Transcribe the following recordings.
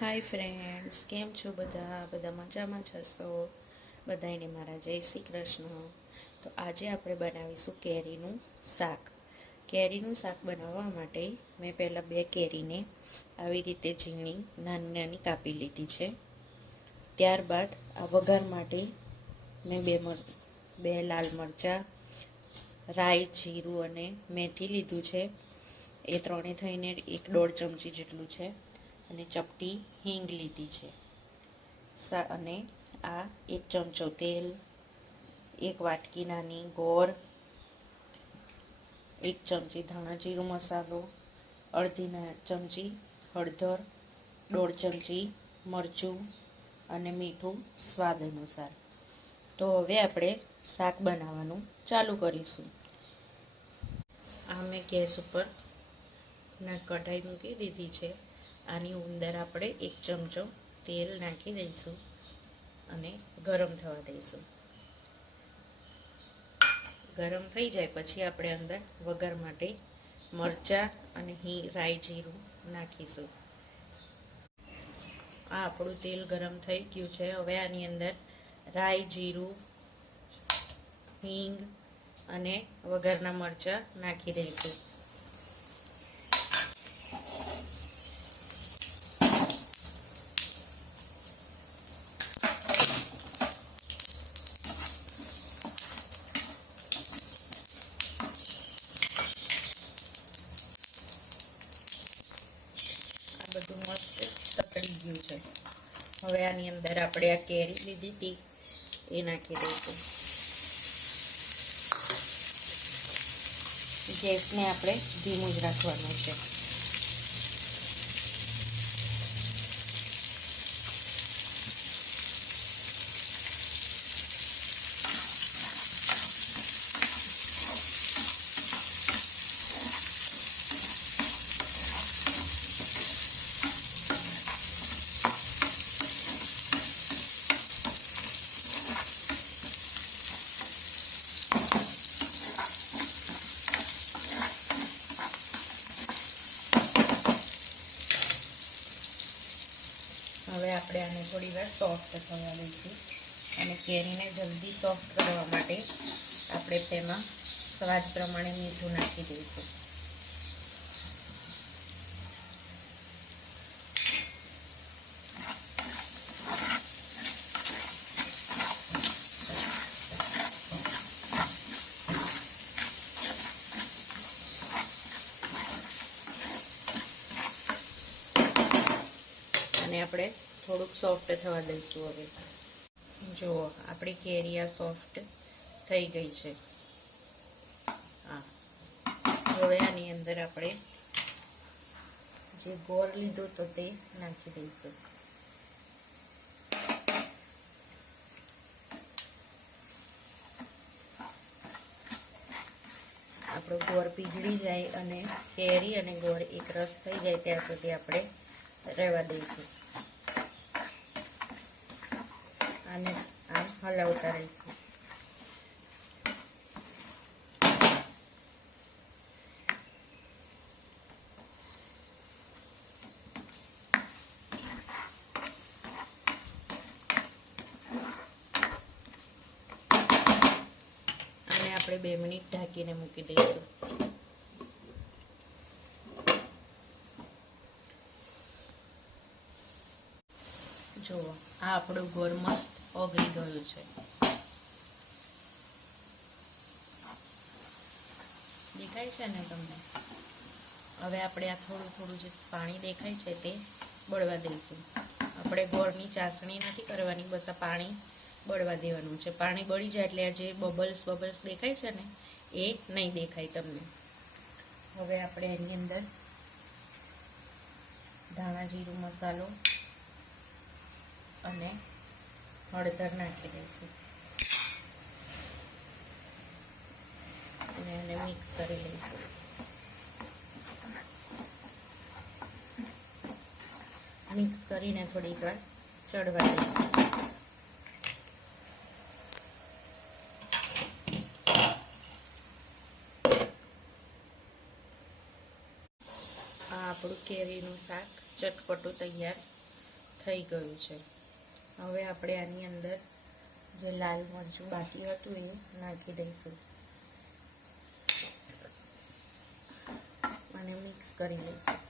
Hi friends કેમ છો બધા? બધા મજામાં જશો બધાને મારા જય શ્રી કૃષ્ણ. તો આજે આપણે બનાવીશું કેરીનું શાક. કેરીનું શાક બનાવવા માટે મેં પહેલાં બે કેરીને આવી રીતે ઝીણી, નાની નાની કાપી લીધી છે. ત્યારબાદ આ વઘાર માટે મેં બે મર, બે લાલ મરચાં, રાઈ, જીરું અને મેથી લીધું છે. એ ત્રણે થઈને એક દોઢ ચમચી જેટલું છે. અને ચપટી હિંગ લીધી છે. અને આ એક ચમચો તેલ, એક વાટકી નાની ગોળ, એક ચમચી ધાણા જીરું મસાલો, અડધી ચમચી હળદર, દોઢ ચમચી મરચું અને મીઠું સ્વાદ અનુસાર. તો હવે આપણે શાક બનાવવાનું ચાલુ કરીશું. આ મેં ગેસ ઉપર ના કઢાઈ મૂકી દીધી છે. આની અંદર આપણે એક ચમચો તેલ નાખી દઈશું અને ગરમ થવા દઈશું. ગરમ થઈ જાય પછી આપણે અંદર વઘાર માટે મરચાં અને હી, રાઈ જીરું નાખીશું. આ આપણું તેલ ગરમ થઈ ગયું છે. હવે આની અંદર રાઈ જીરું, હિંગ અને વઘારના મરચાં નાખી દઈશું આ બધું મસ્ત તકડી ગયું છે. હવે આની અંદર આપણે આ કેરી લીધી હતી. એ નાખી દઈશું. ગેસને આપણે ધીમું જ રાખવાનું છે હવે આપણે આને થોડી વાર સોફ્ટ થવા દઈશું. અને કેરીને જલ્દી સોફ્ટ કરવા માટે આપણે તેમાં સ્વાદ પ્રમાણે મીઠું નાખી દઈશું. આપણે થોડુંક સોફ્ટ થવા દઈશું હવે. જુઓ આપણી કેરી આ સોફ્ટ થઈ ગઈ છે. હા. હવે આની અંદર આપણે જે ગોળ લીધો તો તે નાખી દઈશું. આપણો ગોળ પીગળી જાય અને કેરી અને ગોળ એક રસ થઈ જાય ત્યાં સુધી આપણે રહેવા દઈશું આને આમ હલાવતા રહીશું અને આપણે બે મિનિટ ઢાંકીને મૂકી દઈશું. જુઓ આ આપણું ગોળ મસ્ત ઓગળી ગયું છે. દેખાય છે ને તમને? હવે આપણે આ થોડું થોડું જે પાણી દેખાય છે તે બળવા દઈશું. આપણે ગોળની ચાસણી નથી કરવાની, બસ આ પાણી બળવા દેવાનું છે. પાણી બળી જાય એટલે આ જે બબલ્સ બબલ્સ દેખાય છે ને, એ નહીં દેખાય તમને. હવે આપણે એની અંદર ધાણા જીરું, મસાલો અને હળદર નાખી દઈશું. અને એને મિક્સ કરી લઈશું. મિક્સ કરીને થોડીક વાર ચડવા દઈશું. આપણું કેરીનું શાક ચટપટું તૈયાર થઈ ગયું છે. હવે આપણે આની અંદર જે લાલ મરચું બાકી હતું એ નાખી દઈશું. અને મિક્સ કરી લઈશું.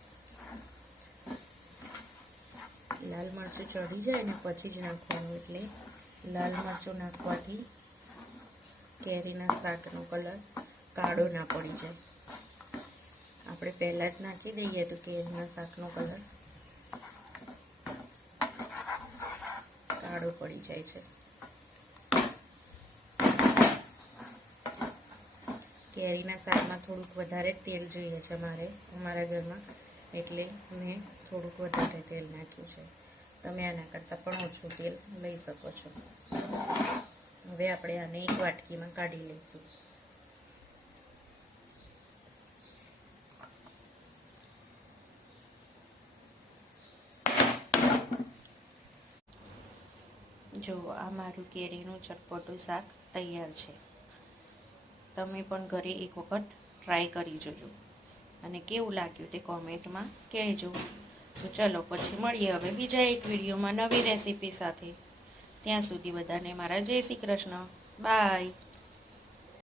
લાલ મરચું ચડી જાય ને પછી જ નાખવાનું એટલે લાલ મરચું નાખવાથી કેરીના શાકનો કલર કાળો ના પડી જાય. આપણે પહેલાં જ નાખી દઈએ તો કેરીના શાકનો કલર કાળો પડી જાય છે. કેરીના શાકમાં થોડુંક વધારે તેલ જોઈએ છે મારે, અમારા ઘરમાં, એટલે મેં થોડુંક વધારે તેલ નાખ્યું છે. તમે આના કરતાં પણ ઓછું તેલ લઈ શકો છો. હવે આપણે આને એક વાટકીમાં કાઢી લઈશું. જો આ મારું કેરીનું ચટપટું શાક તૈયાર છે. તમે પણ ઘરે એક વખત ટ્રાય કરી જોજો. અને કેવું લાગ્યું તે કોમેન્ટમાં કહેજો. તો ચલો પછી મળીએ હવે બીજા એક વિડીયોમાં નવી રેસીપી સાથે. ત્યાં સુધી બધાને મારા જય શ્રી કૃષ્ણ. બાય